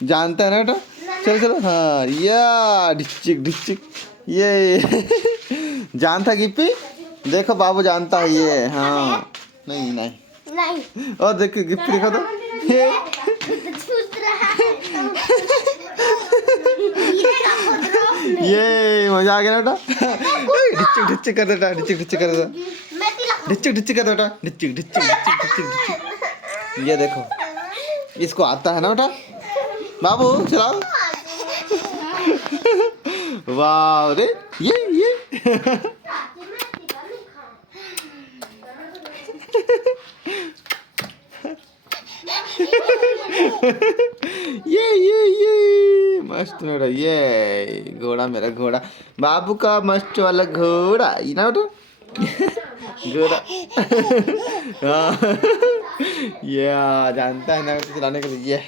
जानता है ना बेटा? चलो चलो, हाँ या डिचिक डिचिक ये जानता गिप्पी? देखो बाबू जानता है ये, हाँ। नहीं नहीं नहीं। और देख गिफ्ट दिखा दो ये ये मजा आ गया ना बेटा। डिचिक डिचिक कर देता, डिचिक डिचिक कर देता, डिचिक डिचिक कर देता, डिचिक डिचिक डिचिक डिचिक डिचिक। ये देखो इसको आता है ना बेटा, बाबू चलाओ। वाह रे ये ये मस्त मेरा ये घोड़ा, मेरा घोड़ा, बाबू का मस्त वाला घोड़ा, ये ना बेटा घोड़ा। हाँ ये जानता है ना चलाने के लिए।